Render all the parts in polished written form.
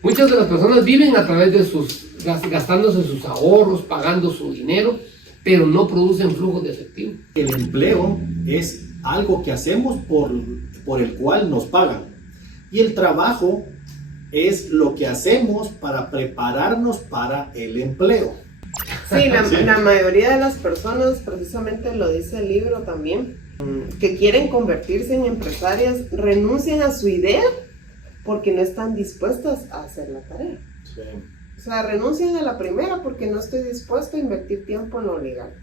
Muchas de las personas viven a través de gastándose sus ahorros, pagando su dinero, pero no producen flujos de efectivo. El empleo es algo que hacemos por el cual nos pagan. Y el trabajo es lo que hacemos para prepararnos para el empleo. Sí, la mayoría de las personas, precisamente lo dice el libro también, que quieren convertirse en empresarias, renuncian a su idea porque no están dispuestas a hacer la tarea. Sí. O sea, renuncian a la primera porque no estoy dispuesto a invertir tiempo en lo legal.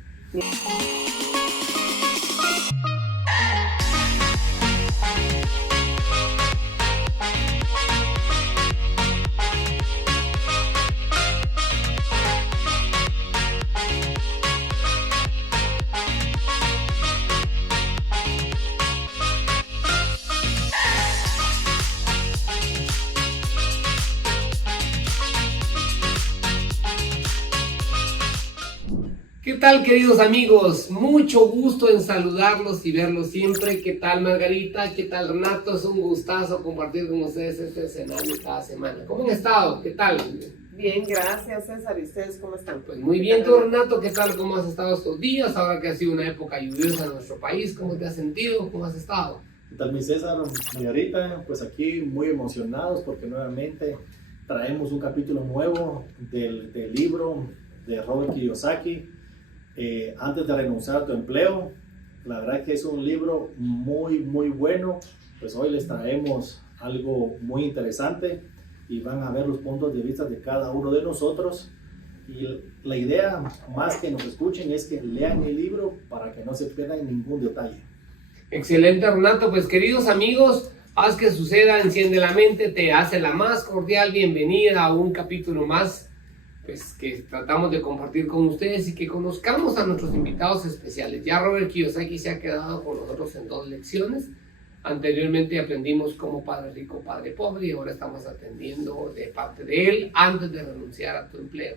¿Qué tal, queridos amigos? Mucho gusto en saludarlos y verlos siempre. ¿Qué tal, Margarita? ¿Qué tal, Renato? Es un gustazo compartir con ustedes este escenario cada semana. ¿Cómo han estado? ¿Qué tal? Bien, gracias, César. ¿Y ustedes cómo están? Pues muy bien, tú, Renato. ¿Qué tal? ¿Cómo has estado estos días? Ahora que ha sido una época lluviosa en nuestro país, ¿cómo te has sentido? ¿Cómo has estado? ¿Qué tal, mi César? Margarita, pues aquí muy emocionados porque nuevamente traemos un capítulo nuevo del libro de Robert Kiyosaki. Antes de renunciar a tu empleo. La verdad que es un libro muy bueno. Pues hoy les traemos algo muy interesante y van a ver los puntos de vista de cada uno de nosotros, y la idea, más que nos escuchen, es que lean el libro para que no se pierdan ningún detalle. Excelente, Renato. Pues, queridos amigos, haz que suceda, enciende la mente, te hace la más cordial bienvenida a un capítulo más, pues que tratamos de compartir con ustedes y que conozcamos a nuestros invitados especiales. Ya Robert Kiyosaki se ha quedado con nosotros en 2 lecciones. Anteriormente aprendimos cómo Padre Rico, Padre Pobre, y ahora estamos atendiendo de parte de él antes de renunciar a tu empleo.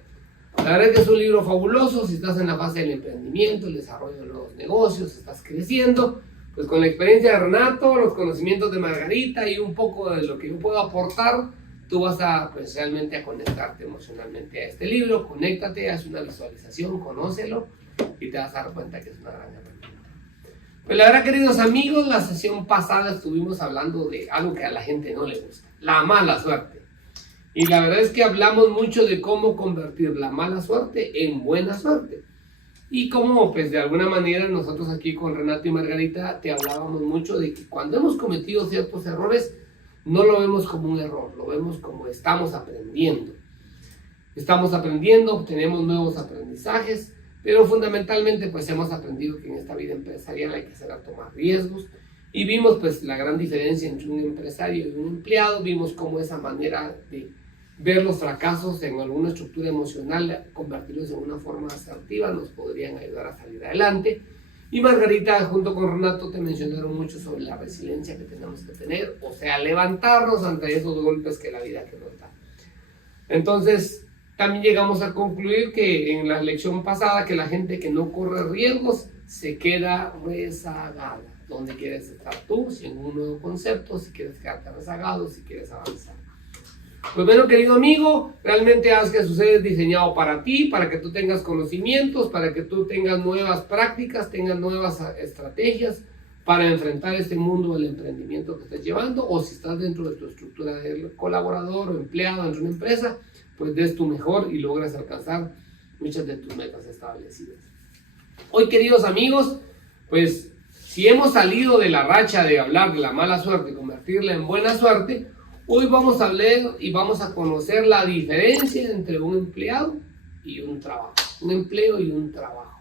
La verdad es que es un libro fabuloso. Si estás en la fase del emprendimiento, el desarrollo de nuevos negocios, estás creciendo, pues con la experiencia de Renato, los conocimientos de Margarita y un poco de lo que yo puedo aportar, tú vas a, pues, realmente a conectarte emocionalmente a este libro. Conéctate, haz una visualización, conócelo y te vas a dar cuenta que es una gran herramienta. Pues la verdad, queridos amigos, la sesión pasada estuvimos hablando de algo que a la gente no le gusta, la mala suerte. Y la verdad es que hablamos mucho de cómo convertir la mala suerte en buena suerte. Y cómo, pues de alguna manera, nosotros aquí con Renato y Margarita te hablábamos mucho de que cuando hemos cometido ciertos errores, no lo vemos como un error, lo vemos como estamos aprendiendo. Estamos aprendiendo, obtenemos nuevos aprendizajes, pero fundamentalmente pues hemos aprendido que en esta vida empresarial hay que saber tomar riesgos, y vimos pues la gran diferencia entre un empresario y un empleado. Vimos cómo esa manera de ver los fracasos en alguna estructura emocional, convertirlos en una forma asertiva, nos podrían ayudar a salir adelante. Y Margarita, junto con Renato, te mencionaron mucho sobre la resiliencia que tenemos que tener, o sea, levantarnos ante esos golpes que la vida que nos da. Entonces, también llegamos a concluir que en la lección pasada, que la gente que no corre riesgos se queda rezagada. ¿Dónde quieres estar tú? Si en un nuevo concepto, si quieres quedarte rezagado, si quieres avanzar. Pues bueno, querido amigo, realmente Haz que Suceda es diseñado para ti, para que tú tengas conocimientos, para que tú tengas nuevas prácticas, tengas nuevas estrategias para enfrentar este mundo del emprendimiento que estés llevando, o si estás dentro de tu estructura de colaborador o empleado dentro de una empresa, pues des tu mejor y logras alcanzar muchas de tus metas establecidas. Hoy, queridos amigos, pues si hemos salido de la racha de hablar de la mala suerte y convertirla en buena suerte, hoy vamos a hablar y vamos a conocer la diferencia entre un empleado y un trabajo. Un empleo y un trabajo.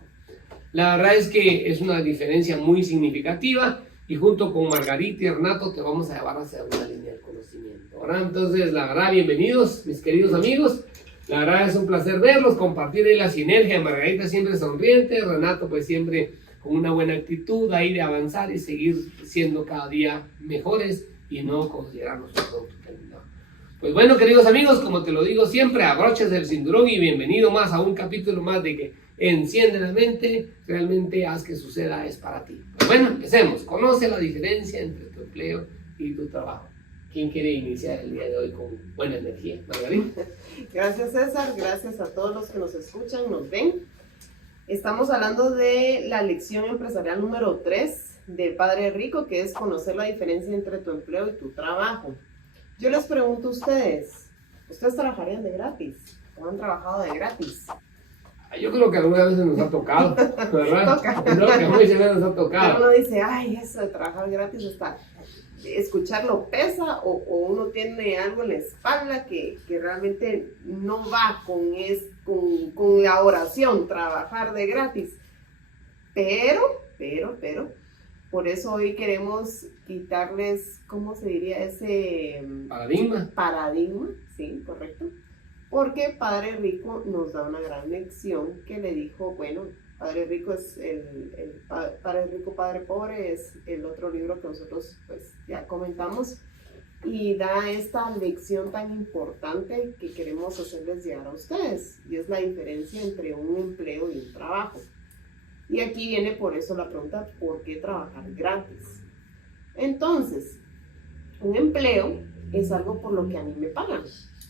La verdad es que es una diferencia muy significativa, y junto con Margarita y Renato te vamos a llevar hacia una línea de conocimiento, ¿verdad? Entonces, la verdad, bienvenidos, mis queridos amigos. La verdad es un placer verlos, compartir ahí la sinergia. Margarita siempre sonriente, Renato pues siempre con una buena actitud ahí de avanzar y seguir siendo cada día mejores y no considerarnos un producto terminado. Pues bueno, queridos amigos, como te lo digo siempre, abroches el cinturón y bienvenido más a un capítulo más de que enciende la mente, realmente Haz que Suceda es para ti. Pues bueno, empecemos. Conoce la diferencia entre tu empleo y tu trabajo. ¿Quién quiere iniciar el día de hoy con buena energía? Margarita. Gracias, César. Gracias a todos los que nos escuchan, nos ven. Estamos hablando de la lección empresarial número 3 de Padre Rico, que es conocer la diferencia entre tu empleo y tu trabajo. Yo les pregunto a ustedes, ¿ustedes trabajarían de gratis? ¿O han trabajado de gratis? Yo creo que algunas veces nos ha tocado, ¿verdad? Toca. Creo que muchas veces nos ha tocado. Pero uno dice, ay, eso de trabajar gratis está... Escucharlo pesa o uno tiene algo en la espalda que realmente no va con la oración, trabajar de gratis. Pero, por eso hoy queremos quitarles, ¿cómo se diría? Ese paradigma, sí, correcto. Porque Padre Rico nos da una gran lección que le dijo, bueno, Padre Rico es Padre Rico, Padre Pobre, es el otro libro que nosotros pues ya comentamos, y da esta lección tan importante que queremos hacerles llegar a ustedes, y es la diferencia entre un empleo y un trabajo. Y aquí viene por eso la pregunta, ¿por qué trabajar gratis? Entonces, un empleo es algo por lo que a mí me pagan.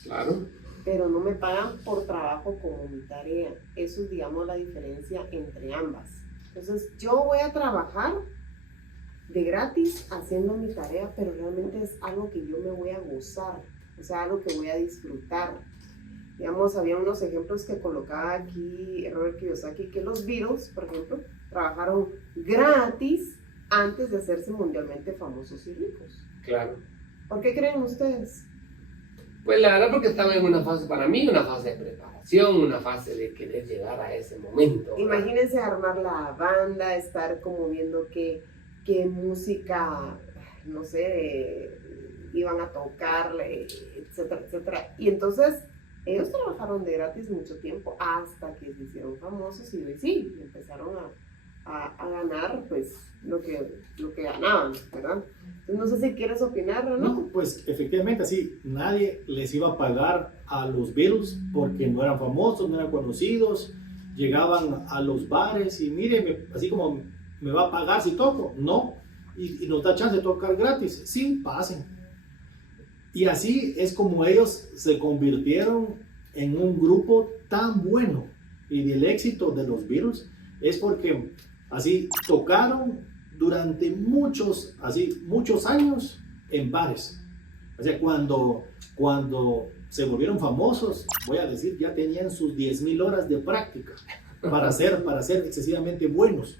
Claro. Pero no me pagan por trabajo como mi tarea. Eso es, digamos, la diferencia entre ambas. Entonces, yo voy a trabajar de gratis haciendo mi tarea, pero realmente es algo que yo me voy a gozar, o sea, algo que voy a disfrutar. Digamos, había unos ejemplos que colocaba aquí Robert Kiyosaki, que los Beatles, por ejemplo, trabajaron gratis antes de hacerse mundialmente famosos y ricos. Claro. ¿Por qué creen ustedes? Pues la verdad porque estaba en una fase, para mí, una fase de preparación, una fase de querer llegar a ese momento. Imagínense armar la banda, estar como viendo qué música, no sé, iban a tocarle, etcétera, etcétera. Y entonces ellos trabajaron de gratis mucho tiempo hasta que se hicieron famosos y hoy sí, empezaron a ganar pues lo que ganaban, ¿verdad? Entonces, no sé si quieres opinar, ¿no? No, pues efectivamente, así, nadie les iba a pagar a los Beatles porque no eran famosos, no eran conocidos, llegaban a los bares y mire, así como me va a pagar si toco, no, y nos da chance de tocar gratis, sí, pasen. Y así es como ellos se convirtieron en un grupo tan bueno, y el éxito de los Beatles es porque así tocaron durante muchos años en bares. O sea, cuando se volvieron famosos, voy a decir, ya tenían sus 10,000 horas de práctica para ser excesivamente buenos.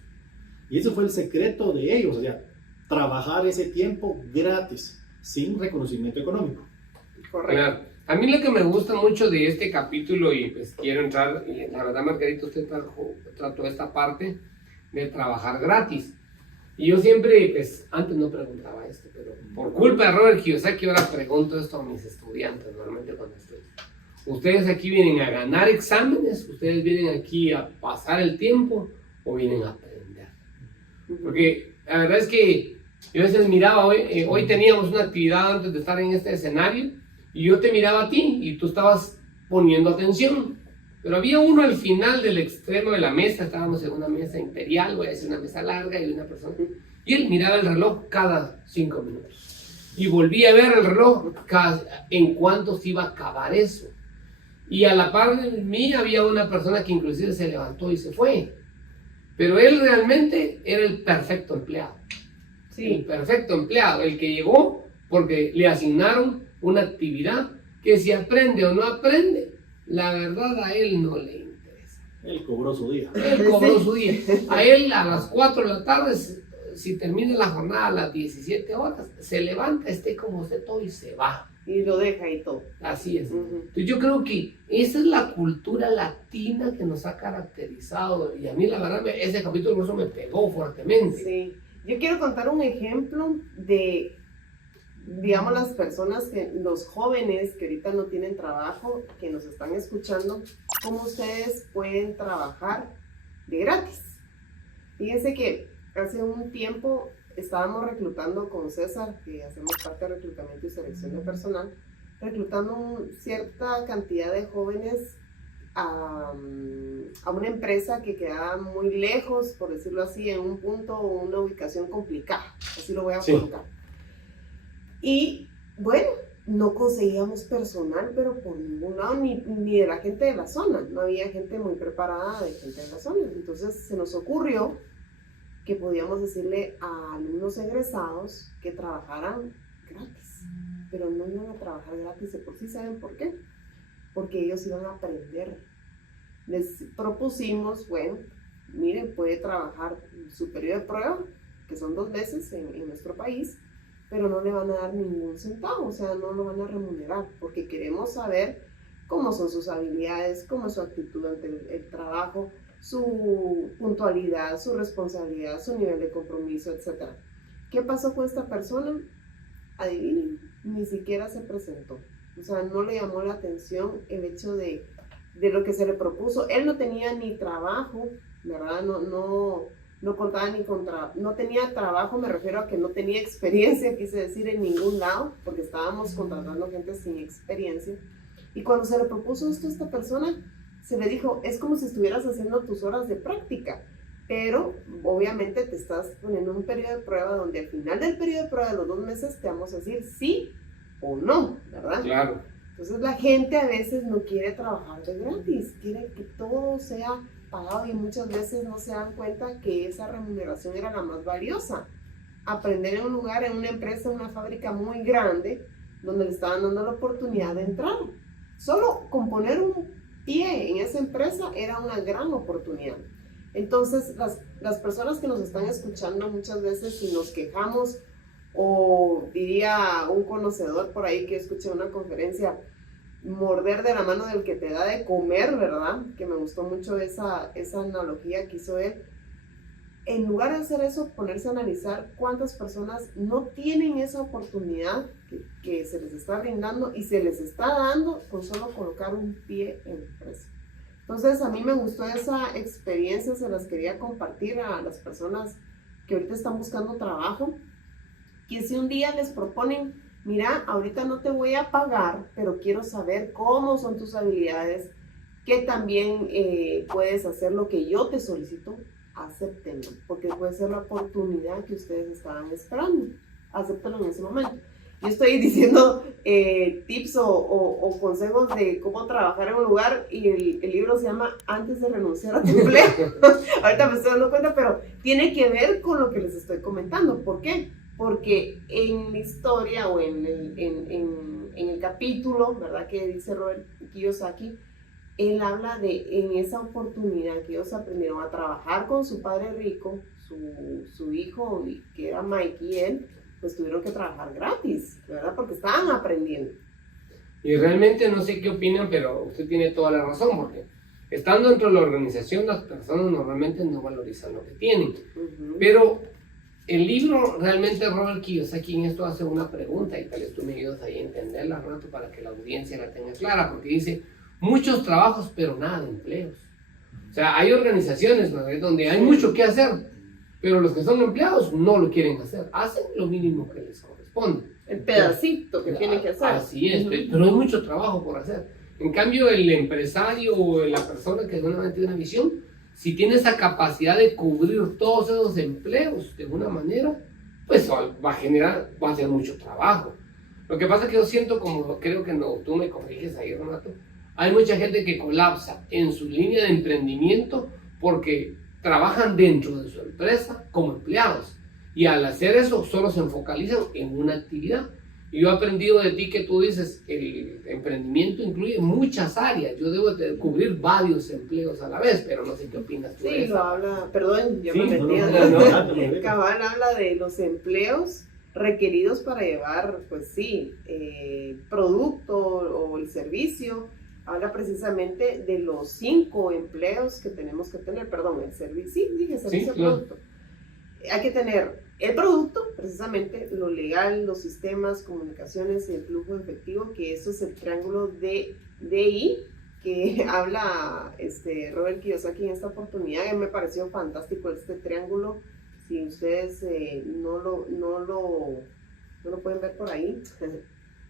Y ese fue el secreto de ellos, o sea, trabajar ese tiempo gratis, sin reconocimiento económico. Correcto. Claro. A mí lo que me gusta mucho de este capítulo, y pues quiero entrar, y la verdad, Margarita, usted trató esta parte de trabajar gratis. Y yo siempre, pues, antes no preguntaba esto, pero por culpa de Robert Kiyosaki ahora pregunto esto a mis estudiantes, normalmente cuando estoy. ¿Ustedes aquí vienen a ganar exámenes? ¿Ustedes vienen aquí a pasar el tiempo? ¿O vienen a aprender? Porque la verdad es que yo a veces miraba, hoy teníamos una actividad antes de estar en este escenario, y yo te miraba a ti, y tú estabas poniendo atención. Pero había uno al final del extremo de la mesa, estábamos en una mesa imperial, voy a decir una mesa larga, y una persona, y él miraba el reloj cada 5 minutos. Y volvía a ver el reloj en cuánto se iba a acabar eso. Y a la par de mí había una persona que inclusive se levantó y se fue. Pero él realmente era el perfecto empleado. Sí, el perfecto empleado, el que llegó porque le asignaron una actividad que si aprende o no aprende, la verdad a él no le interesa. Él cobró su día. Él cobró su día. A él a las 4 de la tarde, si termina la jornada a las 17 horas, se levanta, esté como esté todo y se va. Y lo deja y todo. Así es. Entonces yo creo que esa es la cultura latina que nos ha caracterizado. Y a mí la verdad ese capítulo por eso me pegó fuertemente. Sí. Yo quiero contar un ejemplo de, digamos, las personas, los jóvenes que ahorita no tienen trabajo, que nos están escuchando, cómo ustedes pueden trabajar de gratis. Fíjense que hace un tiempo estábamos reclutando con César, que hacemos parte de reclutamiento y selección de personal, reclutando cierta cantidad de jóvenes a una empresa que quedaba muy lejos, por decirlo así, en un punto o una ubicación complicada, así lo voy a colocar. Y bueno, no conseguíamos personal, pero por ningún lado, ni de la gente de la zona. No había gente muy preparada de gente de la zona. Entonces se nos ocurrió que podíamos decirle a alumnos egresados que trabajaran gratis, pero no iban a trabajar gratis de por sí. ¿Saben por qué? Porque ellos iban a aprender. Les propusimos, bueno, miren, puede trabajar su periodo de prueba, que son 2 meses en nuestro país, pero no le van a dar ningún centavo, o sea, no lo van a remunerar, porque queremos saber cómo son sus habilidades, cómo es su actitud ante el trabajo, su puntualidad, su responsabilidad, su nivel de compromiso, etc. ¿Qué pasó con esta persona? Adivinen, ni siquiera se presentó. O sea, no le llamó la atención el hecho de lo que se le propuso. Él no tenía ni trabajo, ¿verdad? No contaba ni con no tenía trabajo, me refiero a que no tenía experiencia, quise decir, en ningún lado, porque estábamos contratando gente sin experiencia. Y cuando se le propuso esto a esta persona, se le dijo, es como si estuvieras haciendo tus horas de práctica, pero obviamente te estás poniendo un periodo de prueba donde al final del periodo de prueba de los 2 meses te vamos a decir sí o no, ¿verdad? Claro. Entonces la gente a veces no quiere trabajar de gratis, quiere que todo sea pagado y muchas veces no se dan cuenta que esa remuneración era la más valiosa. Aprender en un lugar, en una empresa, en una fábrica muy grande, donde le estaban dando la oportunidad de entrar. Solo con poner un pie en esa empresa era una gran oportunidad. Entonces las personas que nos están escuchando muchas veces, si nos quejamos, o diría un conocedor por ahí que escuché una conferencia, morder de la mano del que te da de comer, ¿verdad? Que me gustó mucho esa analogía que hizo él. En lugar de hacer eso, ponerse a analizar cuántas personas no tienen esa oportunidad que se les está brindando y se les está dando con solo colocar un pie en la empresa. Entonces a mí me gustó esa experiencia, se las quería compartir a las personas que ahorita están buscando trabajo, que si un día les proponen, mira, ahorita no te voy a pagar, pero quiero saber cómo son tus habilidades, que también puedes hacer lo que yo te solicito, acéptenlo, porque puede ser la oportunidad que ustedes estaban esperando. Acéptenlo en ese momento. Yo estoy diciendo tips o consejos de cómo trabajar en un lugar y el libro se llama Antes de renunciar a tu empleo. Ahorita me estoy dando cuenta, pero tiene que ver con lo que les estoy comentando. ¿Por qué? Porque en la historia o en el capítulo, ¿verdad? Que dice Robert Kiyosaki, él habla de en esa oportunidad que ellos aprendieron a trabajar con su padre rico, su hijo, que era Mike, y él, pues tuvieron que trabajar gratis, ¿verdad? Porque estaban aprendiendo. Y realmente no sé qué opinan, pero usted tiene toda la razón, porque estando dentro de la organización, las personas normalmente no valorizan lo que tienen. Pero el libro, realmente Robert Kiyosaki en esto hace una pregunta, y tal vez tú me ayudas ahí a entenderla, Renato, para que la audiencia la tenga clara, porque dice, muchos trabajos, pero nada de empleos. O sea, hay organizaciones, ¿no?, donde hay mucho que hacer, pero los que son empleados no lo quieren hacer, hacen lo mínimo que les corresponde. El pedacito que tienen que hacer. Así es, pero hay mucho trabajo por hacer. En cambio, el empresario o la persona que de una tiene una visión, si tiene esa capacidad de cubrir todos esos empleos de una manera, pues va a hacer mucho trabajo. Lo que pasa es que yo siento, como creo que no, tú me corriges ahí, Renato, hay mucha gente que colapsa en su línea de emprendimiento porque trabajan dentro de su empresa como empleados, y al hacer eso solo se focalizan en una actividad. Y yo he aprendido de ti que tú dices, el emprendimiento incluye muchas áreas, yo debo de cubrir varios empleos a la vez, pero no sé qué opinas tú de eso. Sí, lo habla, perdón, ya ¿Sí? me metí. No. Cabal habla de los empleos requeridos para llevar, pues sí, producto o el servicio. Habla precisamente de los 5 empleos que tenemos que tener, perdón, el servicio, sí, dije servicio, sí, claro. producto. Hay que tener el producto, precisamente lo legal, los sistemas, comunicaciones y el flujo efectivo, que eso es el triángulo de DI que habla Robert Kiyosaki en esta oportunidad. Me pareció fantástico este triángulo. Si ustedes no lo pueden ver por ahí,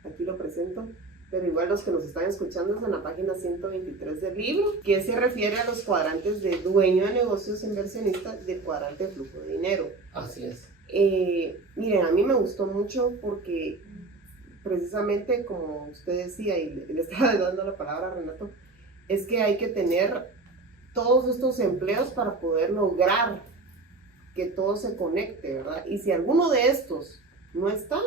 aquí lo presento. Pero igual los que nos están escuchando es en la página 123 del libro, que se refiere a los cuadrantes de dueño de negocios, inversionista, del cuadrante de flujo de dinero. Así es. Miren, a mí me gustó mucho porque precisamente como usted decía, y le estaba dando la palabra a Renato, es que hay que tener todos estos empleos para poder lograr que todo se conecte, ¿verdad? Y si alguno de estos no está,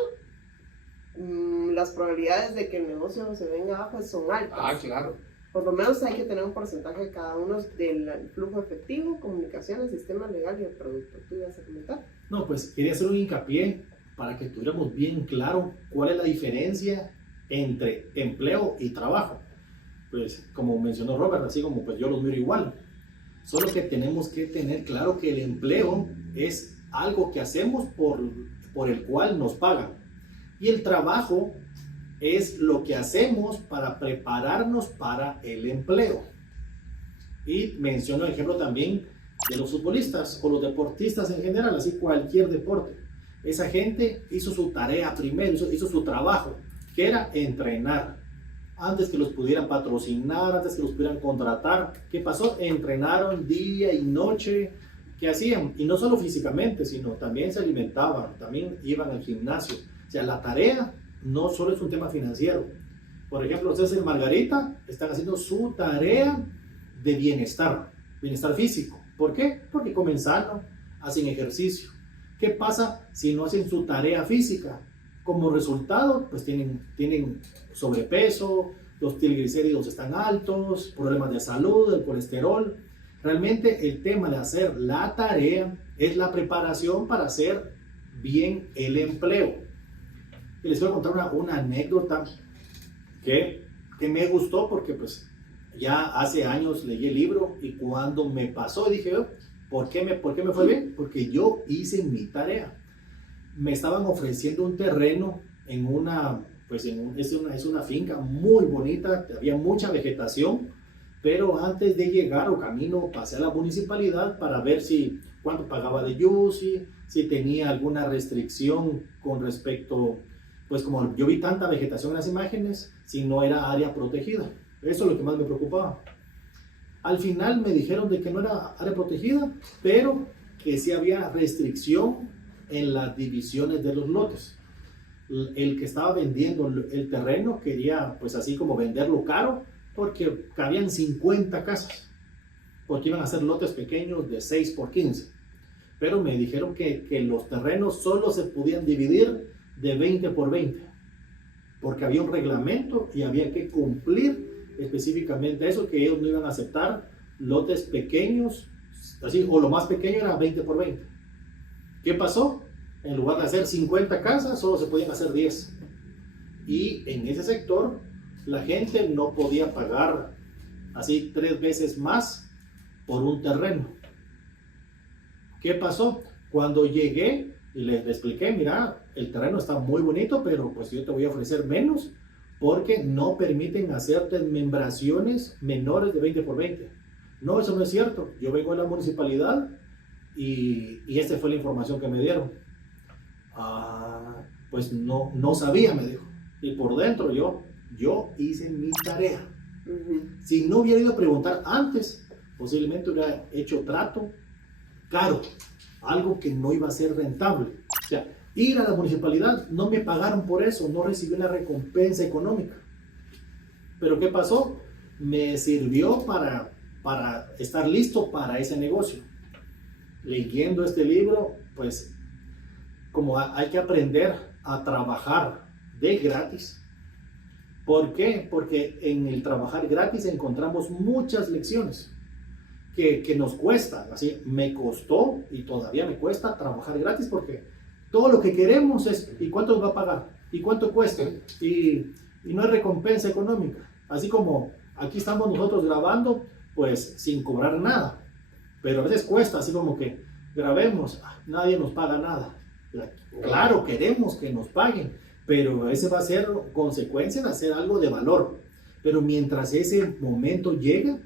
las probabilidades de que el negocio se venga abajo son altas. Ah, claro. Por lo menos hay que tener un porcentaje de cada uno del flujo efectivo, comunicación, el sistema legal y el producto. ¿Tú ibas a comentar? No, pues quería hacer un hincapié para que tuviéramos bien claro cuál es la diferencia entre empleo y trabajo. Pues como mencionó Robert, así como pues yo los miro igual. Solo que tenemos que tener claro que el empleo es algo que hacemos por el cual nos pagan. Y el trabajo es lo que hacemos para prepararnos para el empleo. Y menciono el ejemplo también de los futbolistas o los deportistas en general, así cualquier deporte. Esa gente hizo su tarea primero, hizo su trabajo, que era entrenar. Antes que los pudieran patrocinar, antes que los pudieran contratar. ¿Qué pasó? Entrenaron día y noche. ¿Qué hacían? Y no solo físicamente, sino también se alimentaban, también iban al gimnasio. O sea, la tarea no solo es un tema financiero. Por ejemplo, ustedes en Margarita están haciendo su tarea de bienestar físico. ¿Por qué? Porque comen sano, hacen ejercicio. ¿Qué pasa si no hacen su tarea física? Como resultado, pues tienen sobrepeso, los triglicéridos están altos, problemas de salud, el colesterol. Realmente el tema de hacer la tarea es la preparación para hacer bien el empleo. Y les voy a contar una anécdota que me gustó porque pues ya hace años leí el libro y cuando me pasó dije, ¿por qué me fue bien? Porque yo hice mi tarea. Me estaban ofreciendo un terreno en es una finca muy bonita, había mucha vegetación, pero antes de llegar o camino pasé a la municipalidad para ver cuánto pagaba de UCI, si tenía alguna restricción con respecto, pues como yo vi tanta vegetación en las imágenes, si no era área protegida. Eso es lo que más me preocupaba. Al final me dijeron de que no era área protegida, pero que sí había restricción en las divisiones de los lotes. El que estaba vendiendo el terreno quería pues así como venderlo caro porque cabían 50 casas, porque iban a ser lotes pequeños de 6 por 15. Pero me dijeron que los terrenos solo se podían dividir de 20 por 20, porque había un reglamento y había que cumplir específicamente eso, que ellos no iban a aceptar lotes pequeños, así, o lo más pequeño era 20 por 20. ¿Qué pasó? En lugar de hacer 50 casas, solo se podían hacer 10. Y en ese sector, la gente no podía pagar así 3 veces más por un terreno. ¿Qué pasó? Cuando llegué y les expliqué, mira, el terreno está muy bonito, pero pues yo te voy a ofrecer menos porque no permiten hacer desmembraciones menores de 20 por 20. No, eso no es cierto. Yo vengo de la municipalidad y esta fue la información que me dieron. Pues no sabía, me dijo. Y por dentro yo hice mi tarea. Si no hubiera ido a preguntar antes, posiblemente hubiera hecho trato caro, algo que no iba a ser rentable. O sea, ir a la municipalidad, no me pagaron por eso, no recibí una recompensa económica. Pero ¿qué pasó? Me sirvió para estar listo para ese negocio. Leyendo este libro, pues como hay que aprender a trabajar de gratis. ¿Por qué? Porque en el trabajar gratis encontramos muchas lecciones que nos cuesta. Así me costó y todavía me cuesta trabajar gratis porque todo lo que queremos es ¿y cuánto nos va a pagar? ¿Y cuánto cuesta? Y no hay recompensa económica. Así como aquí estamos nosotros grabando, pues sin cobrar nada. Pero a veces cuesta, así como que grabemos, nadie nos paga nada. Claro, queremos que nos paguen, pero ese va a ser consecuencia de hacer algo de valor. Pero mientras ese momento llega,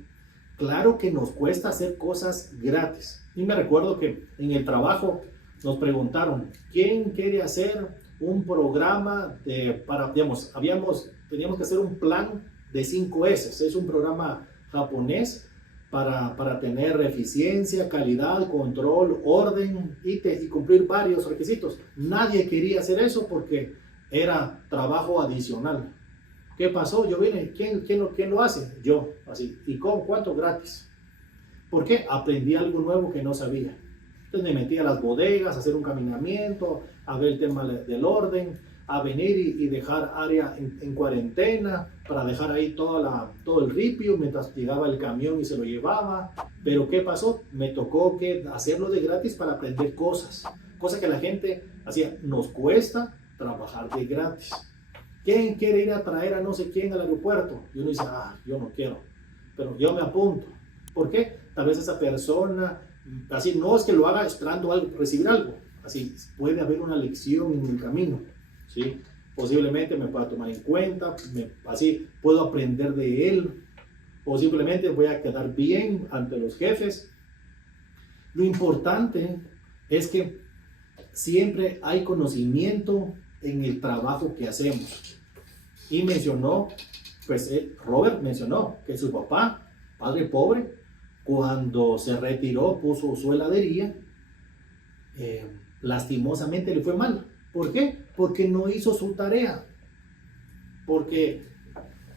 claro que nos cuesta hacer cosas gratis. Y me recuerdo que en el trabajo nos preguntaron, ¿quién quiere hacer un programa teníamos que hacer un plan de 5 S? Es un programa japonés para tener eficiencia, calidad, control, orden y cumplir varios requisitos. Nadie quería hacer eso porque era trabajo adicional. ¿Qué pasó? Yo vine, ¿quién lo hace? Yo, así. ¿Y con cuánto? Gratis. ¿Por qué? Aprendí algo nuevo que no sabía. Entonces me metí a las bodegas, a hacer un caminamiento, a ver el tema del orden, a venir y dejar área en cuarentena, para dejar ahí todo el ripio mientras llegaba el camión y se lo llevaba. Pero ¿qué pasó? Me tocó hacerlo de gratis para aprender cosas que la gente hacía. Nos cuesta trabajar de gratis. ¿Quién quiere ir a traer a no sé quién al aeropuerto? Y uno dice, yo no quiero, pero yo me apunto. ¿Por qué? Tal vez esa persona, así no es que lo haga esperando recibir algo, así puede haber una lección en el camino, ¿sí? Posiblemente me pueda tomar en cuenta, así puedo aprender de él, o simplemente voy a quedar bien ante los jefes. Lo importante es que siempre hay conocimiento en el trabajo que hacemos. Y mencionó, pues Robert mencionó que su papá, padre pobre, cuando se retiró, puso su heladería, lastimosamente le fue mal. ¿Por qué? Porque no hizo su tarea. Porque,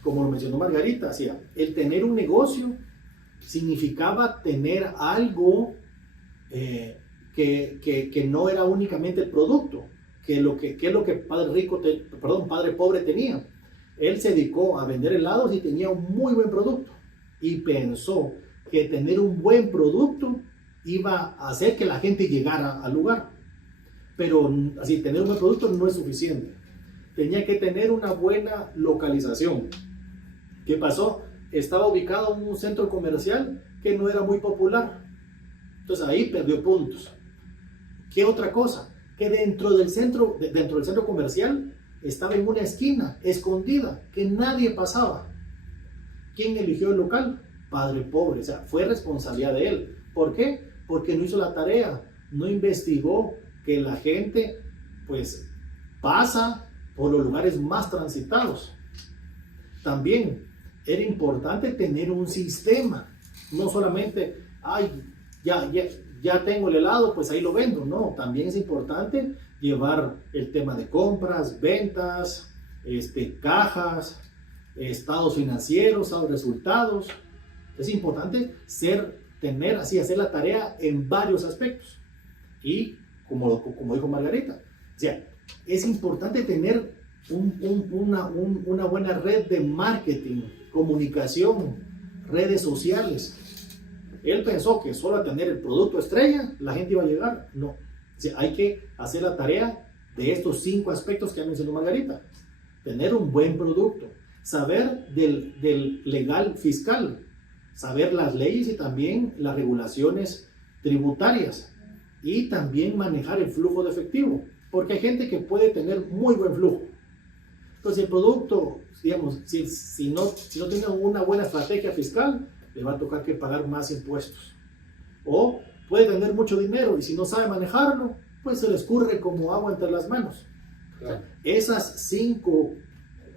como lo mencionó Margarita, el tener un negocio significaba tener algo que no era únicamente el producto, que es lo que padre pobre tenía. Él se dedicó a vender helados y tenía un muy buen producto y pensó que tener un buen producto iba a hacer que la gente llegara al lugar. Pero así, tener un buen producto no es suficiente. Tenía que tener una buena localización. ¿Qué pasó? Estaba ubicado en un centro comercial que no era muy popular. Entonces ahí perdió puntos. ¿Qué otra cosa? Que dentro del centro comercial estaba en una esquina, escondida, que nadie pasaba. ¿Quién eligió el local? Padre pobre, fue responsabilidad de él. ¿Por qué? Porque no hizo la tarea, no investigó que la gente, pues, pasa por los lugares más transitados. También era importante tener un sistema, no solamente, ya tengo el helado, pues ahí lo vendo. No, también es importante llevar el tema de compras, ventas, cajas, estados financieros, estados de resultados. Es importante hacer la tarea en varios aspectos. Y como dijo Margarita, es importante tener una buena red de marketing, comunicación, redes sociales. Él pensó que solo a tener el producto estrella la gente iba a llegar. No, hay que hacer la tarea de estos 5 aspectos que ha mencionado Margarita. Tener un buen producto, saber del legal fiscal, saber las leyes y también las regulaciones tributarias, y también manejar el flujo de efectivo, porque hay gente que puede tener muy buen flujo. Entonces el producto, digamos, si no tiene una buena estrategia fiscal, le va a tocar que pagar más impuestos. O puede tener mucho dinero y si no sabe manejarlo, pues se le escurre como agua entre las manos. Claro. Esas 5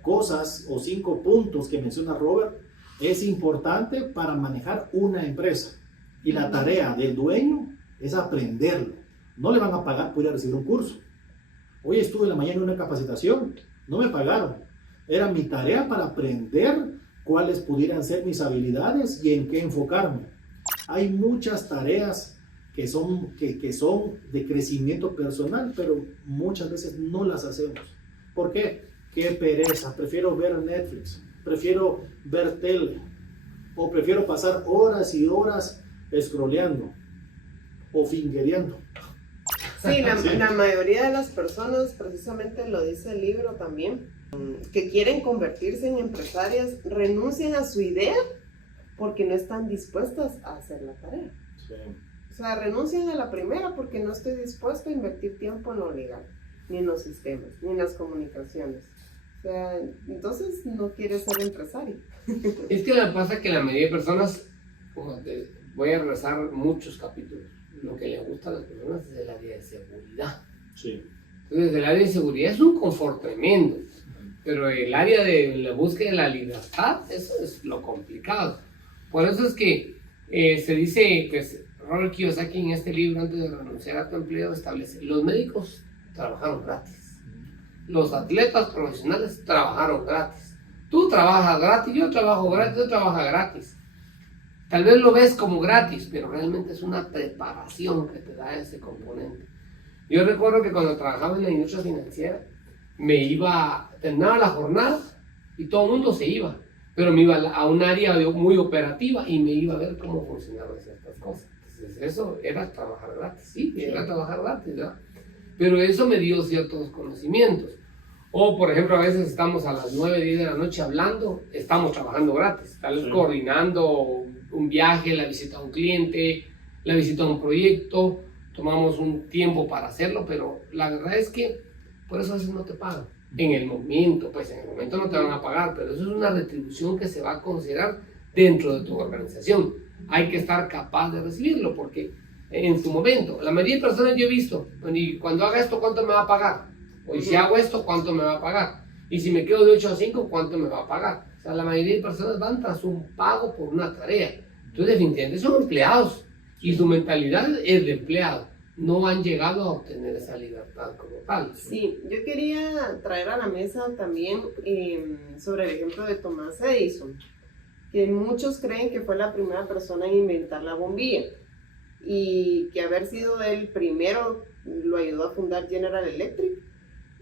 cosas o 5 puntos que menciona Robert es importante para manejar una empresa. Y la tarea del dueño es aprenderlo. No le van a pagar por ir a recibir un curso. Hoy estuve en la mañana en una capacitación, no me pagaron. Era mi tarea para aprender cuáles pudieran ser mis habilidades y en qué enfocarme. Hay muchas tareas que son de crecimiento personal, pero muchas veces no las hacemos. ¿Por qué? Qué pereza, prefiero ver Netflix, prefiero ver tele, o prefiero pasar horas y horas scrolleando o fingereando. Sí, la mayoría de las personas, precisamente lo dice el libro también, que quieren convertirse en empresarias, renuncian a su idea porque no están dispuestas a hacer la tarea. Sí. O sea, renuncian a la primera porque no estoy dispuesto a invertir tiempo en lo legal, ni en los sistemas, ni en las comunicaciones. O sea, entonces no quieres ser empresario. Es que lo que pasa es que la mayoría de personas, voy a regresar muchos capítulos, lo que les gusta a las personas es el área de seguridad. Sí. Entonces el área de seguridad es un confort tremendo, pero el área de la búsqueda de la libertad, eso es lo complicado. Por eso es que se dice, pues Robert Kiyosaki en este libro, antes de renunciar a tu empleo, establece, los médicos trabajaron gratis. los atletas profesionales trabajaron gratis. Tú trabajas gratis, yo trabajo gratis, tú trabajas gratis. Tal vez lo ves como gratis, pero realmente es una preparación que te da ese componente. Yo recuerdo que cuando trabajaba en la industria financiera, terminaba la jornada y todo el mundo se iba, pero me iba a un área muy operativa y me iba a ver cómo funcionaban ciertas cosas. Entonces eso era trabajar gratis, sí, era trabajar gratis, ¿verdad? Pero eso me dio ciertos conocimientos. O, por ejemplo, a veces estamos a las 9, 10 de la noche hablando, estamos trabajando gratis, tal vez coordinando un viaje, la visita a un cliente, la visita a un proyecto, tomamos un tiempo para hacerlo, pero la verdad es que por eso a veces no te pagan. En el momento no te van a pagar, pero eso es una retribución que se va a considerar dentro de tu organización. Hay que estar capaz de recibirlo, porque en su momento, la mayoría de personas yo he visto, y cuando haga esto, ¿cuánto me va a pagar? O si hago esto, ¿cuánto me va a pagar? Y si me quedo de 8 a 5, ¿cuánto me va a pagar? O sea, la mayoría de personas van tras un pago por una tarea. Entonces, definitivamente son empleados y su mentalidad es de empleado. No han llegado a obtener esa libertad como tal. Sí, yo quería traer a la mesa también sobre el ejemplo de Thomas Edison, que muchos creen que fue la primera persona en inventar la bombilla y que haber sido el primero lo ayudó a fundar General Electric,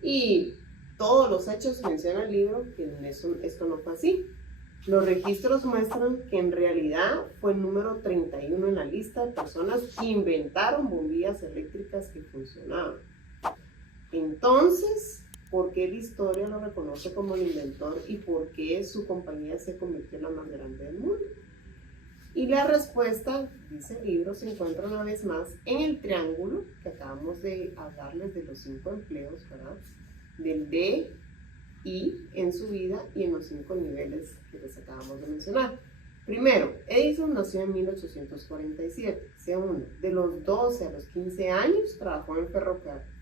y todos los hechos menciona el libro que esto no fue así. Los registros muestran que en realidad fue el número 31 en la lista de personas que inventaron bombillas eléctricas que funcionaban. Entonces, ¿por qué la historia lo reconoce como el inventor y por qué su compañía se convirtió en la más grande del mundo? Y la respuesta, dice el libro, se encuentra una vez más en el triángulo que acabamos de hablarles de los 5 empleos, ¿verdad? Del D, I en su vida y en los 5 niveles que les acabamos de mencionar. Primero, Edison nació en 1847, C1. De los 12 a los 15 años trabajó en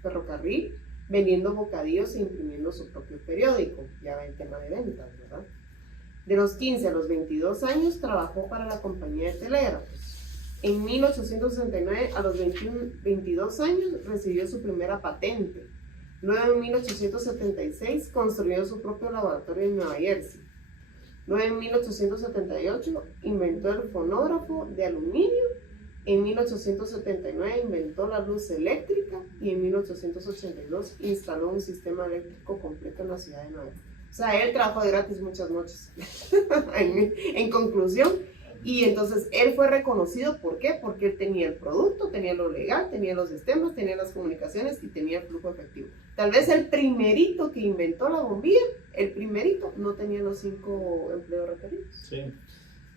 ferrocarril, vendiendo bocadillos e imprimiendo su propio periódico. Ya va el tema de ventas, ¿verdad? De los 15 a los 22 años trabajó para la compañía de telégrafos. En 1869, a los 22 años, recibió su primera patente. Luego, en 1876, construyó su propio laboratorio en Nueva Jersey. Luego, en 1878, inventó el fonógrafo de aluminio. En 1879, inventó la luz eléctrica. Y en 1882, instaló un sistema eléctrico completo en la ciudad de Nueva York. O sea, él trabajó de gratis muchas noches, en conclusión. Y entonces él fue reconocido, ¿por qué? Porque él tenía el producto, tenía lo legal, tenía los sistemas, tenía las comunicaciones y tenía el flujo efectivo. Tal vez el primerito que inventó la bombilla, el primerito, no tenía los 5 empleos requeridos. Sí.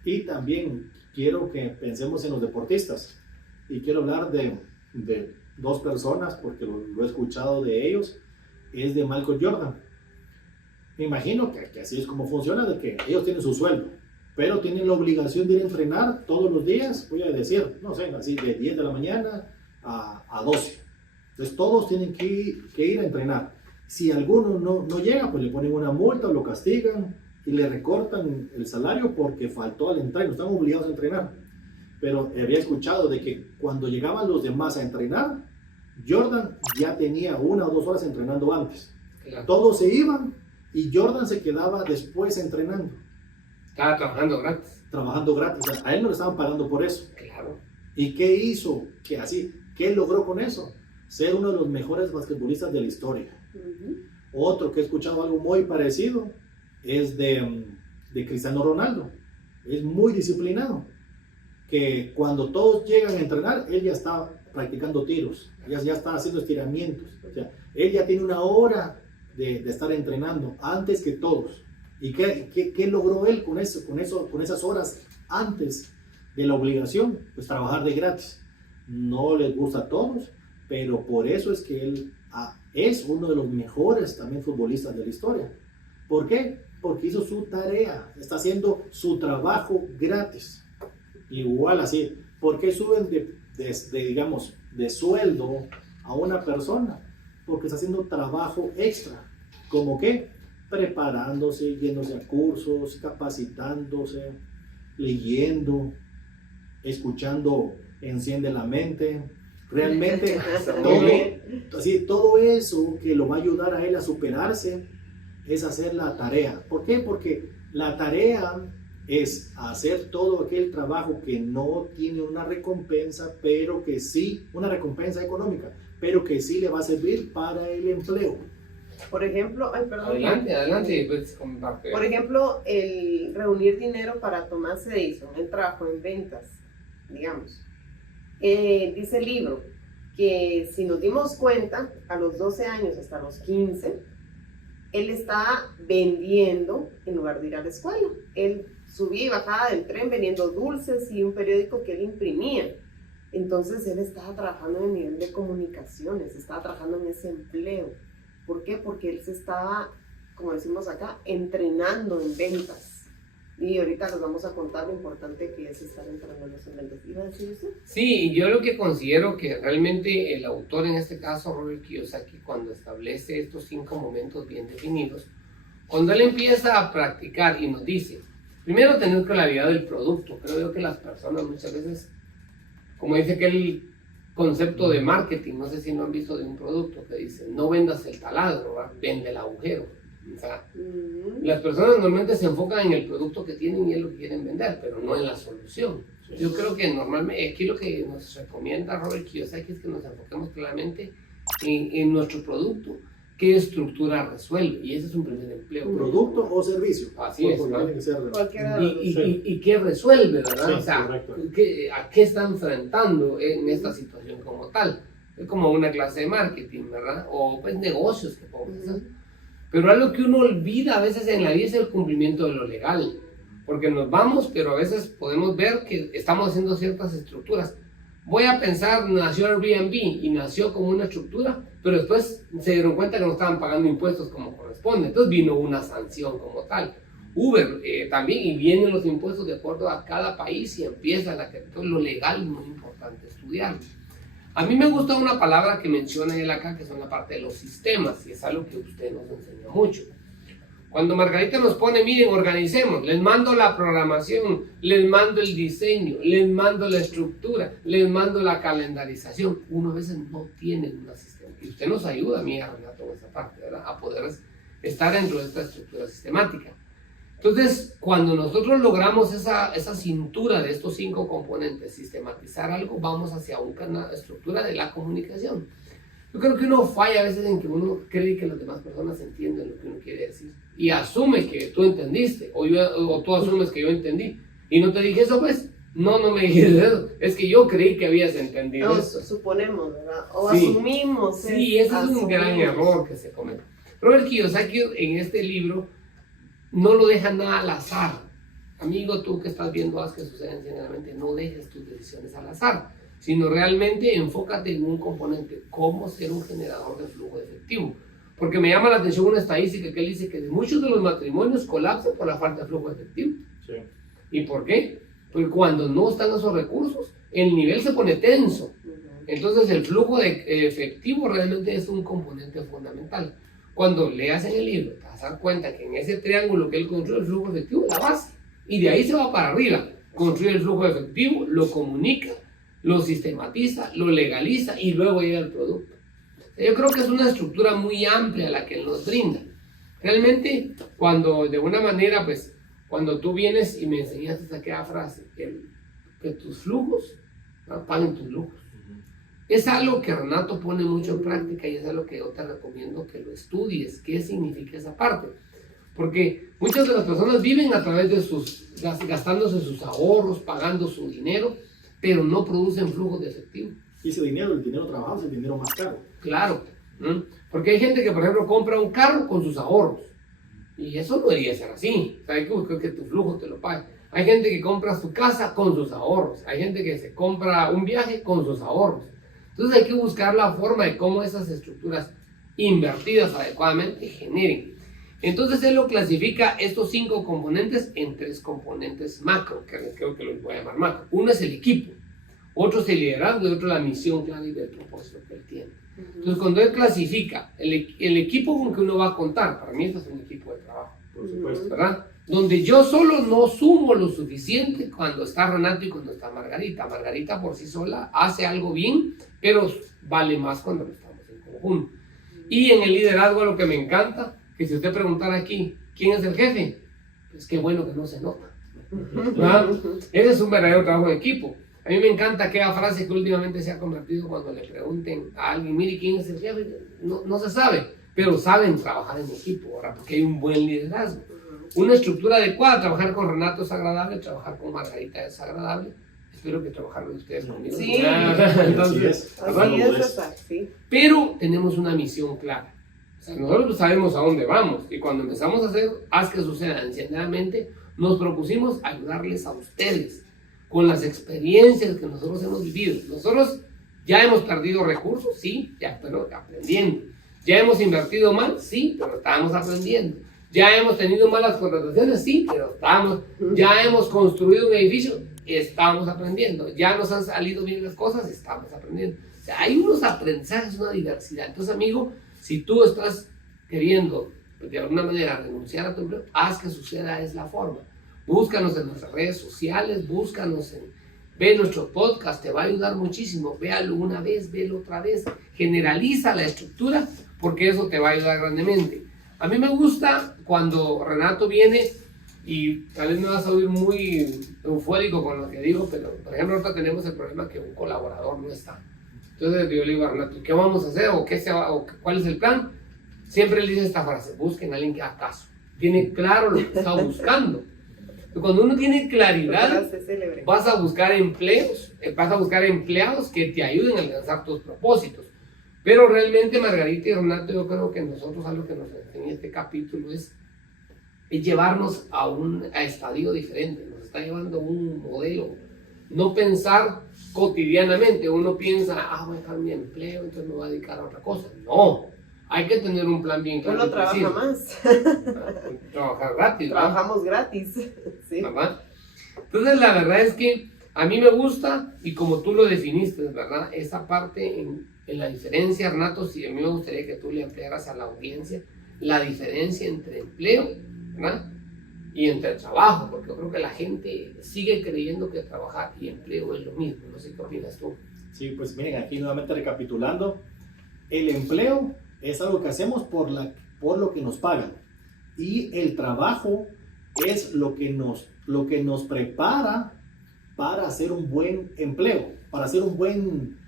Y también quiero que pensemos en los deportistas. Y quiero hablar de 2 personas, porque lo he escuchado de ellos. Es de Michael Jordan. Me imagino que así es como funciona, de que ellos tienen su sueldo, pero tienen la obligación de ir a entrenar todos los días, voy a decir, no sé, así de 10 de la mañana a 12. Entonces todos tienen que ir a entrenar. Si alguno no llega, pues le ponen una multa o lo castigan y le recortan el salario porque faltó al entreno, están obligados a entrenar. Pero había escuchado de que cuando llegaban los demás a entrenar, Jordan ya tenía 1 o 2 horas entrenando antes. Claro. Todos se iban y Jordan se quedaba después entrenando. Estaba trabajando gratis. Trabajando gratis. O sea, a él no le estaban pagando por eso. Claro. ¿Y qué hizo? ¿Qué logró con eso? Ser uno de los mejores basquetbolistas de la historia. Otro que he escuchado algo muy parecido es de Cristiano Ronaldo. Es muy disciplinado. Que cuando todos llegan a entrenar, él ya está practicando tiros. Ya está haciendo estiramientos. O sea, él ya tiene 1 hora de estar entrenando antes que todos. ¿Y qué logró él con esas horas antes de la obligación? Pues trabajar de gratis. No les gusta a todos, pero por eso es que él es uno de los mejores también futbolistas de la historia. ¿Por qué? Porque hizo su tarea, está haciendo su trabajo gratis. Igual así, ¿por qué suben de sueldo a una persona? Porque está haciendo trabajo extra. ¿Cómo qué? Preparándose, yéndose a cursos, capacitándose, leyendo, escuchando, enciende la mente, Realmente todo eso que lo va a ayudar a él a superarse es hacer la tarea. ¿Por qué? Porque la tarea es hacer todo aquel trabajo que no tiene una recompensa, pero que sí, una recompensa económica, pero que sí le va a servir para el empleo. Por ejemplo, adelante, pues, comparte. Por ejemplo, el reunir dinero para Thomas Edison, el trabajo en ventas, digamos. Dice el libro que si nos dimos cuenta, a los 12 años hasta los 15, él estaba vendiendo en lugar de ir a la escuela. Él subía y bajaba del tren vendiendo dulces y un periódico que él imprimía. Entonces él estaba trabajando en el nivel de comunicaciones, estaba trabajando en ese empleo. ¿Por qué? Porque él se estaba, como decimos acá, entrenando en ventas. Y ahorita les vamos a contar lo importante que es estar entrenando en ventas. ¿Iba a decir eso? Sí, yo lo que considero que realmente el autor, en este caso Robert Kiyosaki, cuando establece estos 5 momentos bien definidos, cuando él empieza a practicar y nos dice, primero tener claridad del producto. Creo yo que las personas muchas veces, como dice aquel concepto de marketing, no sé si lo han visto, de un producto que dice, no vendas el taladro, ¿verdad? Vende el agujero. O sea, las personas normalmente se enfocan en el producto que tienen y es lo que quieren vender, pero no en la solución. Yo creo que normalmente aquí lo que nos recomienda Robert Kiyosaki es que nos enfoquemos claramente en nuestro producto, qué estructura resuelve, y ese es un primer empleo. ¿Producto o servicio? Así es, ¿no? Tiene que ser y qué resuelve, ¿verdad? Sí, o sea, correcto. ¿a qué está enfrentando en esta situación como tal? Es como una clase de marketing, ¿verdad? O pues negocios que podemos hacer. Pero algo que uno olvida a veces en la vida es el cumplimiento de lo legal. Porque nos vamos, pero a veces podemos ver que estamos haciendo ciertas estructuras. Voy a pensar, nació Airbnb y nació como una estructura, pero después se dieron cuenta que no estaban pagando impuestos como corresponde. Entonces vino una sanción como tal. Uber también, y vienen los impuestos de acuerdo a cada país y empieza lo legal, muy importante estudiar. A mí me gusta una palabra que menciona él acá, que son la parte de los sistemas, y es algo que usted nos enseña mucho. Cuando Margarita nos pone, miren, organicemos, les mando la programación, les mando el diseño, les mando la estructura, les mando la calendarización. Uno a veces no tiene un sistema. Y usted nos ayuda a mí, a Renato, en esa parte, ¿verdad? A poder estar dentro de esta estructura sistemática. Entonces, cuando nosotros logramos esa cintura de estos 5 componentes, sistematizar algo, vamos hacia una estructura de la comunicación. Yo creo que uno falla a veces en que uno cree que las demás personas entienden lo que uno quiere decir y asume que tú entendiste o tú asumes que yo entendí y no te dije eso, pues no me dijiste eso, es que yo creí que habías entendido eso. Suponemos, ¿verdad? O sí. Asumimos. Sí, ese es un gran error que se comete. Robert Kiyosaki en este libro no lo deja nada al azar. Amigo, tú que estás viendo haz que suceden generalmente, no dejes tus decisiones al azar, sino realmente enfócate en un componente, cómo ser un generador de flujo de efectivo. Porque me llama la atención una estadística que él dice que muchos de los matrimonios colapsan por la falta de flujo de efectivo. Sí. ¿Y por qué? Porque cuando no están esos recursos, el nivel se pone tenso. Entonces el flujo de efectivo realmente es un componente fundamental. Cuando leas en el libro, te vas a dar cuenta que en ese triángulo que él construye el flujo efectivo es la base. Y de ahí se va para arriba. Construye el flujo efectivo, lo comunica, lo sistematiza, lo legaliza y luego llega al producto. Yo creo que es una estructura muy amplia la que él nos brinda. Realmente, cuando de una manera, pues, cuando tú vienes y me enseñaste aquella frase, que tus flujos paguen tus lujos. Es algo que Renato pone mucho en práctica y es algo que yo te recomiendo que lo estudies, qué significa esa parte. Porque muchas de las personas viven a través de gastándose sus ahorros, pagando su dinero, pero no producen flujos de efectivo. Y ese dinero, el dinero trabajado, es el dinero más caro. Claro, porque hay gente que, por ejemplo, compra un carro con sus ahorros. Y eso no debería ser así. O sea, hay que buscar que tu flujo te lo pague. Hay gente que compra su casa con sus ahorros. Hay gente que se compra un viaje con sus ahorros. Entonces hay que buscar la forma de cómo esas estructuras invertidas adecuadamente generen. Entonces él lo clasifica estos 5 componentes en 3 componentes macro, que creo que los voy a llamar macro. Uno es el equipo, otro es el liderazgo y otro la misión clara y del propósito que él tiene. Entonces cuando él clasifica el equipo con que uno va a contar, para mí esto es un equipo de trabajo, por supuesto, ¿verdad? donde yo solo no sumo lo suficiente cuando está Renato y cuando está Margarita. Margarita por sí sola hace algo bien, pero vale más cuando lo estamos en conjunto. Y en el liderazgo lo que me encanta, que si usted preguntara aquí, ¿quién es el jefe? Pues qué bueno que no se nota. ¿Verdad? Ese es un verdadero trabajo de equipo. A mí me encanta aquella frase que últimamente se ha convertido cuando le pregunten a alguien, mire, ¿quién es el jefe? No se sabe, pero saben trabajar en equipo, ¿verdad? Porque hay un buen liderazgo. Una estructura adecuada, trabajar con Renato es agradable, trabajar con Margarita es agradable. Espero que trabajar con ustedes conmigo. Sí. Entonces, así es, sí. Pero tenemos una misión clara. O sea, nosotros sabemos a dónde vamos y cuando empezamos a hacer, haz que suceda enciendidamente, nos propusimos ayudarles a ustedes con las experiencias que nosotros hemos vivido. Nosotros ya hemos perdido recursos, sí, ya, pero aprendiendo. Ya hemos invertido mal, sí, pero estábamos aprendiendo. Ya hemos tenido malas contrataciones, sí, pero ya hemos construido un edificio, estamos aprendiendo. Ya nos han salido bien las cosas, estamos aprendiendo. O sea, hay unos aprendizajes, una diversidad. Entonces, amigo, si tú estás queriendo, de alguna manera, renunciar a tu empleo, haz que suceda, es la forma. Búscanos en nuestras redes sociales, ve nuestro podcast, te va a ayudar muchísimo. Véalo una vez, véalo otra vez. Generaliza la estructura, porque eso te va a ayudar grandemente. A mí me gusta cuando Renato viene, y tal vez me vas a oír muy eufórico con lo que digo, pero por ejemplo ahorita tenemos el problema que un colaborador no está. Entonces yo le digo a Renato, ¿qué vamos a hacer? ¿O cuál es el plan? Siempre le dice esta frase, busquen a alguien que haga caso. Tiene claro lo que está buscando. Cuando uno tiene claridad, vas a buscar empleados que te ayuden a alcanzar tus propósitos. Pero realmente, Margarita y Renato, yo creo que nosotros algo que nos enseña este capítulo es llevarnos a un estadio diferente. Nos está llevando a un modelo. No pensar cotidianamente. Uno piensa, voy a dejar mi empleo, entonces me voy a dedicar a otra cosa. No, hay que tener un plan bien claro. Uno trabaja más. Trabajar gratis. Trabajamos gratis. Sí. ¿Verdad? Entonces, la verdad es que a mí me gusta, y como tú lo definiste, ¿verdad? Esa parte en la diferencia, Renato, si a mí me gustaría que tú le ampliaras a la audiencia la diferencia entre empleo, ¿verdad? Y entre trabajo, porque yo creo que la gente sigue creyendo que trabajar y empleo es lo mismo. No sé qué opinas tú. Sí, pues miren, aquí nuevamente recapitulando, el empleo es algo que hacemos por lo que nos pagan, y el trabajo es lo que nos prepara para hacer un buen empleo, para hacer un buen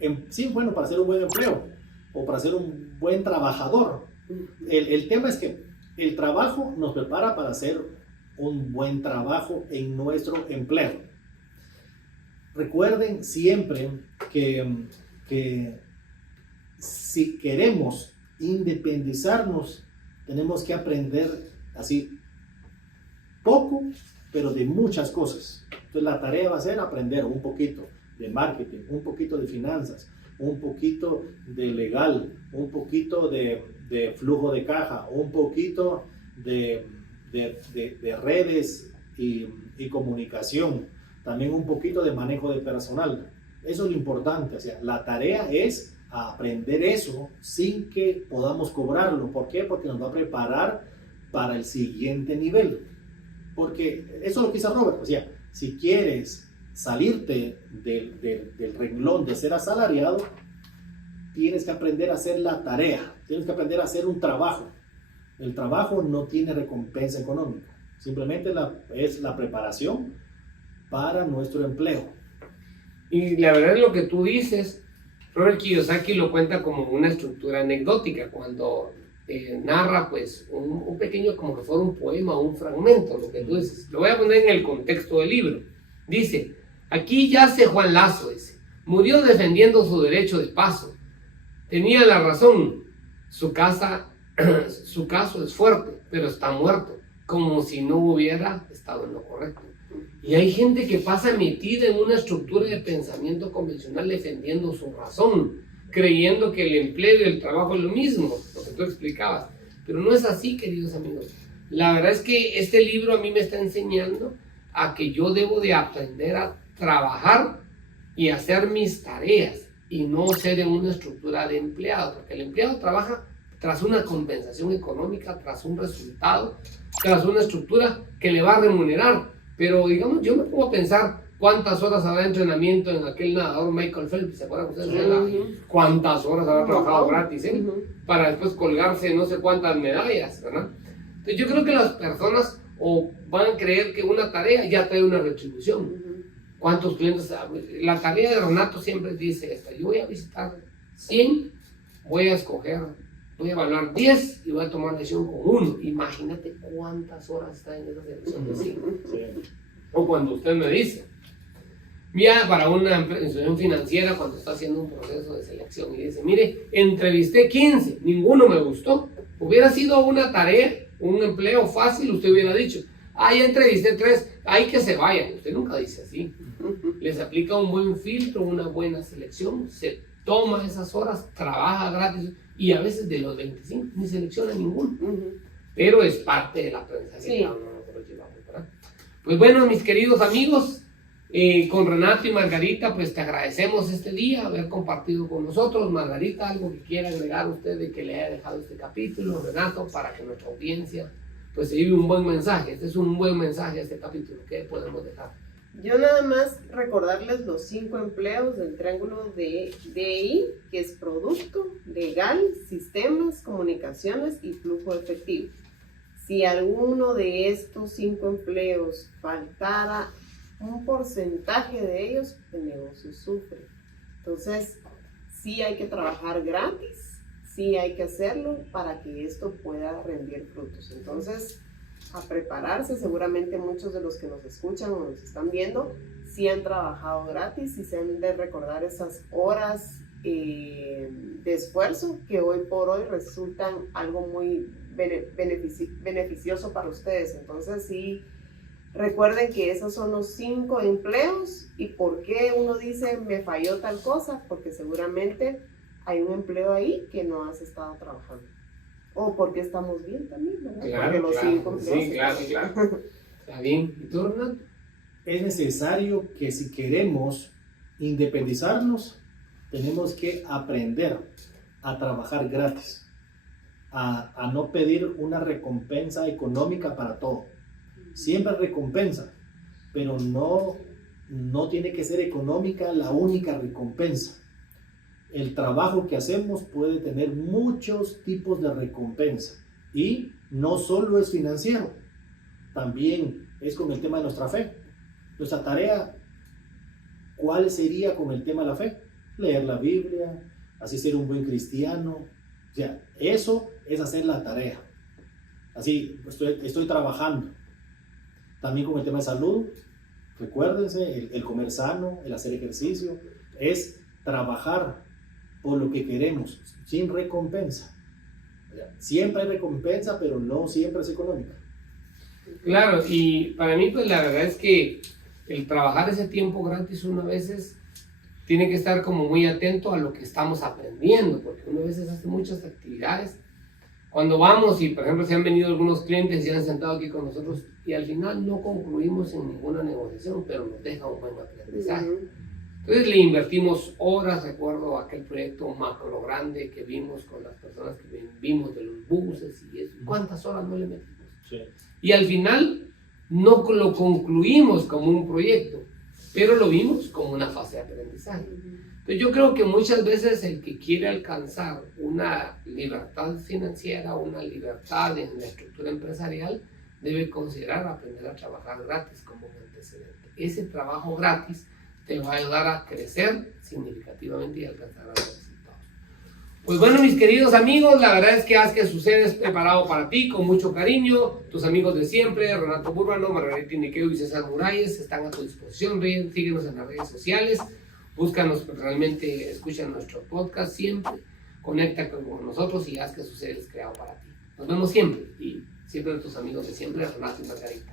empleo, o para ser un buen trabajador. El tema es que el trabajo nos prepara para hacer un buen trabajo en nuestro empleo. Recuerden siempre que si queremos independizarnos, tenemos que aprender así poco, pero de muchas cosas. Entonces la tarea va a ser aprender un poquito de marketing, un poquito de finanzas, un poquito de legal, un poquito de flujo de caja, un poquito de redes y comunicación, también un poquito de manejo de personal. Eso es lo importante. O sea, la tarea es aprender eso sin que podamos cobrarlo. ¿Por qué? Porque nos va a preparar para el siguiente nivel. Porque eso es lo que dice Robert. O sea, si quieres salirte del renglón de ser asalariado, tienes que aprender a hacer la tarea, tienes que aprender a hacer un trabajo. El trabajo no tiene recompensa económica, simplemente es la preparación para nuestro empleo. Y la verdad es lo que tú dices, Robert Kiyosaki lo cuenta como una estructura anecdótica, cuando narra pues un pequeño, como que fuera un poema o un fragmento, lo que tú dices. Lo voy a poner en el contexto del libro. Dice, aquí yace Juan Lazo, murió defendiendo su derecho de paso. Tenía la razón, su caso es fuerte, pero está muerto, como si no hubiera estado en lo correcto. Y hay gente que pasa metida en una estructura de pensamiento convencional defendiendo su razón, creyendo que el empleo y el trabajo es lo mismo, lo que tú explicabas. Pero no es así, queridos amigos. La verdad es que este libro a mí me está enseñando a que yo debo de aprender a trabajar y hacer mis tareas y no ser en una estructura de empleado, porque el empleado trabaja tras una compensación económica, tras un resultado tras una estructura que le va a remunerar. Pero digamos, yo me pongo a pensar cuántas horas habrá de entrenamiento en aquel nadador Michael Phelps, ¿se acuerdan ustedes? ¿Cuántas horas habrá trabajado gratis, para después colgarse no sé cuántas medallas, ¿verdad? Entonces yo creo que las personas o van a creer que una tarea ya trae una retribución. ¿Cuántos clientes? La tarea de Renato siempre dice esta: yo voy a visitar 100, voy a escoger, voy a evaluar 10 y voy a tomar una decisión con uno. Imagínate cuántas horas está en esa selección de 100. O cuando usted me dice, mira, para una institución financiera, cuando está haciendo un proceso de selección y dice, mire, entrevisté 15, ninguno me gustó. Hubiera sido una tarea, un empleo fácil, usted hubiera dicho, ya entrevisté 3, hay que se vayan. Usted nunca dice así. Les aplica un buen filtro, una buena selección, se toma esas horas, trabaja gratis y a veces de los 25 ni selecciona ninguno. Pero es parte del aprendizaje que cada uno nosotros llevamos, ¿verdad? Pues bueno, mis queridos amigos, con Renato y Margarita, pues te agradecemos este día, haber compartido con nosotros. Margarita, algo que quiera agregar usted de que le haya dejado este capítulo, Renato, para que nuestra audiencia pues se lleve un buen mensaje. Este es un buen mensaje, este capítulo, ¿qué podemos dejar? Yo nada más recordarles los 5 empleos del triángulo de DI, que es producto, legal, sistemas, comunicaciones y flujo efectivo. Si alguno de estos 5 empleos faltara un porcentaje de ellos, el negocio sufre. Entonces, sí hay que trabajar gratis, sí hay que hacerlo para que esto pueda rendir frutos. Entonces, a prepararse. Seguramente muchos de los que nos escuchan o nos están viendo sí han trabajado gratis y se han de recordar esas horas de esfuerzo que hoy por hoy resultan algo muy beneficioso para ustedes. Entonces sí, recuerden que esos son los 5 empleos. ¿Y por qué uno dice me falló tal cosa? Porque seguramente hay un empleo ahí que no has estado trabajando. O porque estamos bien también, ¿verdad? Claro, porque los 5 empleos. Sí, claro. Está bien. ¿Y tú, Renato? Es necesario que si queremos independizarnos, tenemos que aprender a trabajar gratis, a no pedir una recompensa económica para todo. Siempre recompensa, pero no tiene que ser económica la única recompensa. El trabajo que hacemos puede tener muchos tipos de recompensa y no solo es financiero, también es con el tema de nuestra fe. Nuestra tarea, ¿cuál sería con el tema de la fe? Leer la Biblia, así ser un buen cristiano. O sea, eso es hacer la tarea. Así, estoy trabajando. También con el tema de salud, recuérdense, el comer sano, el hacer ejercicio, es trabajar por lo que queremos, sin recompensa. O sea, siempre hay recompensa, pero no siempre es económica. Claro, y para mí pues la verdad es que el trabajar ese tiempo gratis uno a veces tiene que estar como muy atento a lo que estamos aprendiendo, porque uno a veces hace muchas actividades. Cuando vamos y por ejemplo se han venido algunos clientes y se han sentado aquí con nosotros y al final no concluimos en ninguna negociación, pero nos deja un buen aprendizaje. Entonces le invertimos horas. Recuerdo aquel proyecto macro grande que vimos con las personas que vimos de los buses y eso. ¿Cuántas horas no le metimos? Sí. Y al final no lo concluimos como un proyecto, pero lo vimos como una fase de aprendizaje. Entonces yo creo que muchas veces el que quiere alcanzar una libertad financiera, una libertad en la estructura empresarial, debe considerar aprender a trabajar gratis como un antecedente. Ese trabajo gratis te va a ayudar a crecer significativamente y alcanzar los resultados. Pues bueno, mis queridos amigos, la verdad es que Haz que Suceda es preparado para ti con mucho cariño. Tus amigos de siempre, Renato Búrbano, Margarita Iniqueo y César Muralles, están a tu disposición. Síguenos en las redes sociales, búscanos, realmente escucha nuestro podcast siempre, conecta con nosotros y Haz que Suceda es creado para ti. Nos vemos siempre y siempre tus amigos de siempre, Renato y Margarita.